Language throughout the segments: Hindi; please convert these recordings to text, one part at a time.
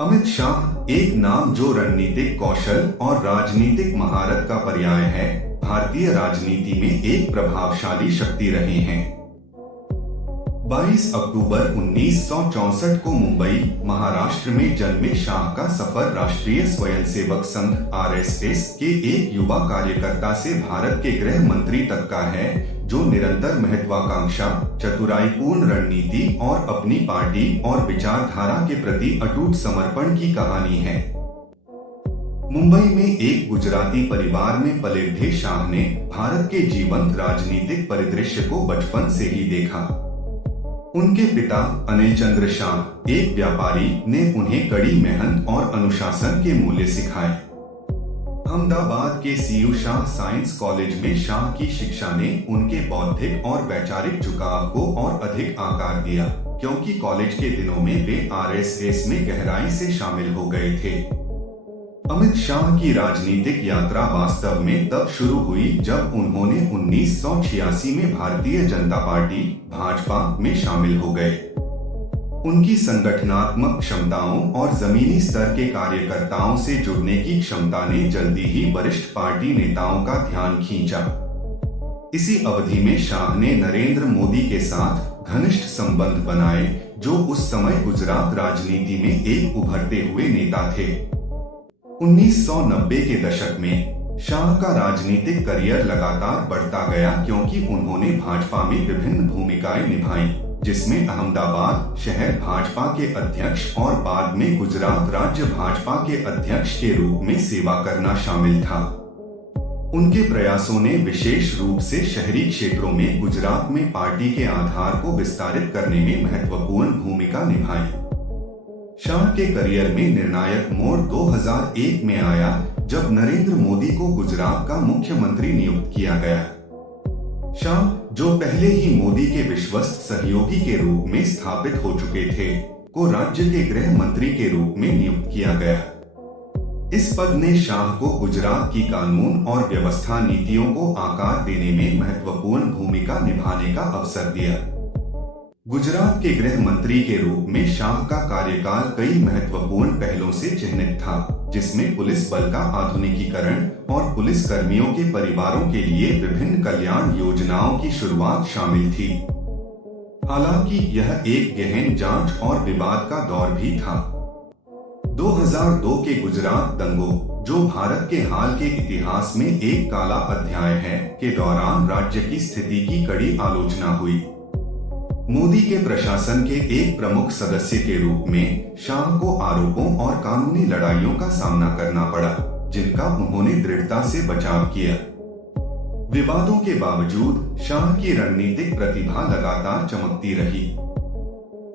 अमित शाह एक नाम जो रणनीतिक कौशल और राजनीतिक महारत का पर्याय है, भारतीय राजनीति में एक प्रभावशाली शक्ति रहे हैं। 22 अक्टूबर 1964 को मुंबई, महाराष्ट्र में जन्मे शाह का सफर राष्ट्रीय स्वयंसेवक संघ (आरएसएस) के एक युवा कार्यकर्ता से भारत के गृह मंत्री तक का है, जो निरंतर महत्वाकांक्षा, चतुराईपूर्ण रणनीति और अपनी पार्टी और विचारधारा के प्रति अटूट समर्पण की कहानी है। मुंबई में एक गुजराती परिवार में पले बढ़े शाह ने भारत के जीवंत राजनीतिक परिदृश्य को बचपन से ही देखा। उनके पिता अनिल चंद्र शाह, एक व्यापारी, ने उन्हें कड़ी मेहनत और अनुशासन के मूल्य सिखाए। अहमदाबाद के सीयू शाह साइंस कॉलेज में शाह की शिक्षा ने उनके बौद्धिक और वैचारिक झुकाव को और अधिक आकार दिया, क्योंकि कॉलेज के दिनों में वे आरएसएस में गहराई से शामिल हो गए थे। अमित शाह की राजनीतिक यात्रा वास्तव में तब शुरू हुई जब उन्होंने 1986 में भारतीय जनता पार्टी (भाजपा) में शामिल हो गए। उनकी संगठनात्मक क्षमताओं और जमीनी स्तर के कार्यकर्ताओं से जुड़ने की क्षमता ने जल्दी ही वरिष्ठ पार्टी नेताओं का ध्यान खींचा। इसी अवधि में शाह ने नरेंद्र मोदी के साथ घनिष्ठ संबंध बनाए, जो उस समय गुजरात राजनीति में एक उभरते हुए नेता थे। 1990 के दशक में शाह का राजनीतिक करियर लगातार बढ़ता गया, क्योंकि उन्होंने भाजपा में विभिन्न भूमिकाएं निभाई, जिसमें अहमदाबाद शहर भाजपा के अध्यक्ष और बाद में गुजरात राज्य भाजपा के अध्यक्ष के रूप में सेवा करना शामिल था। उनके प्रयासों ने विशेष रूप से शहरी क्षेत्रों में गुजरात में पार्टी के आधार को विस्तारित करने में महत्वपूर्ण भूमिका निभाई। शाह के करियर में निर्णायक मोड़ 2001 में आया, जब नरेंद्र मोदी को गुजरात का मुख्यमंत्री नियुक्त किया गया। शाह, जो पहले ही मोदी के विश्वस्त सहयोगी के रूप में स्थापित हो चुके थे, को राज्य के गृह मंत्री के रूप में नियुक्त किया गया। इस पद ने शाह को गुजरात की कानून और व्यवस्था नीतियों को आकार देने में महत्वपूर्ण भूमिका निभाने का अवसर दिया। गुजरात के गृह मंत्री के रूप में शाह का कार्यकाल कई महत्वपूर्ण पहलों से चिन्हित था, जिसमें पुलिस बल का आधुनिकीकरण और पुलिस कर्मियों के परिवारों के लिए विभिन्न कल्याण योजनाओं की शुरुआत शामिल थी। हालांकि यह एक गहन जांच और विवाद का दौर भी था। 2002 के गुजरात दंगों, जो भारत के हाल के इतिहास में एक काला अध्याय है, के दौरान राज्य की स्थिति की कड़ी आलोचना हुई। मोदी के प्रशासन के एक प्रमुख सदस्य के रूप में शाह को आरोपों और कानूनी लड़ाइयों का सामना करना पड़ा, जिनका उन्होंने दृढ़ता से बचाव किया। विवादों के बावजूद शाह की रणनीतिक प्रतिभा लगातार चमकती रही।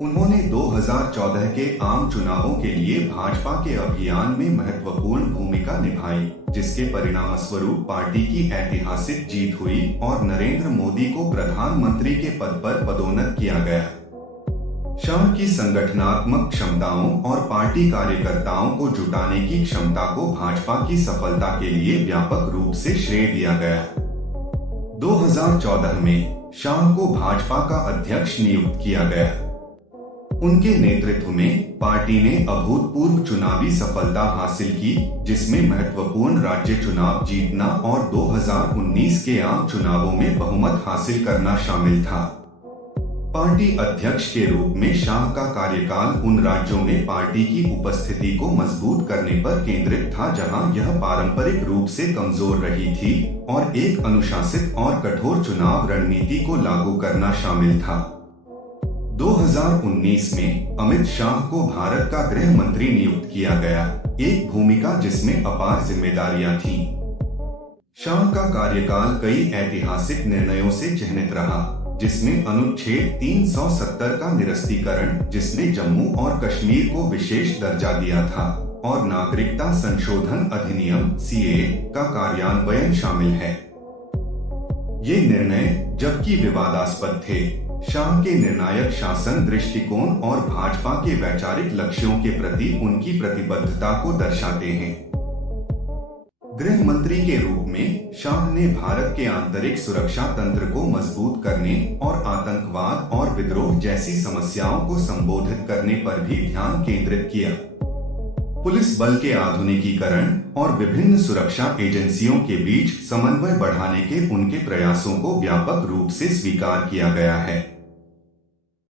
उन्होंने 2014 के आम चुनावों के लिए भाजपा के अभियान में महत्वपूर्ण भूमिका निभाई, जिसके परिणामस्वरूप पार्टी की ऐतिहासिक जीत हुई और नरेंद्र मोदी को प्रधानमंत्री के पद पर पदोन्नत किया गया। शाह की संगठनात्मक क्षमताओं और पार्टी कार्यकर्ताओं को जुटाने की क्षमता को भाजपा की सफलता के लिए व्यापक रूप से श्रेय दिया गया। 2014 में शाह को भाजपा का अध्यक्ष नियुक्त किया गया। उनके नेतृत्व में पार्टी ने अभूतपूर्व चुनावी सफलता हासिल की, जिसमें महत्वपूर्ण राज्य चुनाव जीतना और 2019 के आम चुनावों में बहुमत हासिल करना शामिल था। पार्टी अध्यक्ष के रूप में शाह का कार्यकाल उन राज्यों में पार्टी की उपस्थिति को मजबूत करने पर केंद्रित था जहां यह पारंपरिक रूप से कमजोर रही थी, और एक अनुशासित और कठोर चुनाव रणनीति को लागू करना शामिल था। 2019 में अमित शाह को भारत का गृह मंत्री नियुक्त किया गया, एक भूमिका जिसमें अपार जिम्मेदारियां थीं। शाह का कार्यकाल कई ऐतिहासिक निर्णयों से चिन्हित रहा, जिसमें अनुच्छेद 370 का निरस्तीकरण, जिसने जम्मू और कश्मीर को विशेष दर्जा दिया था, और नागरिकता संशोधन अधिनियम (सीएए) का कार्यान्वयन शामिल है। ये निर्णय, जबकि विवादास्पद थे, शाह के निर्णायक शासन दृष्टिकोण और भाजपा के वैचारिक लक्ष्यों के प्रति उनकी प्रतिबद्धता को दर्शाते हैं। गृह मंत्री के रूप में शाह ने भारत के आंतरिक सुरक्षा तंत्र को मजबूत करने और आतंकवाद और विद्रोह जैसी समस्याओं को संबोधित करने पर भी ध्यान केंद्रित किया। पुलिस बल के आधुनिकीकरण और विभिन्न सुरक्षा एजेंसियों के बीच समन्वय बढ़ाने के उनके प्रयासों को व्यापक रूप से स्वीकार किया गया है।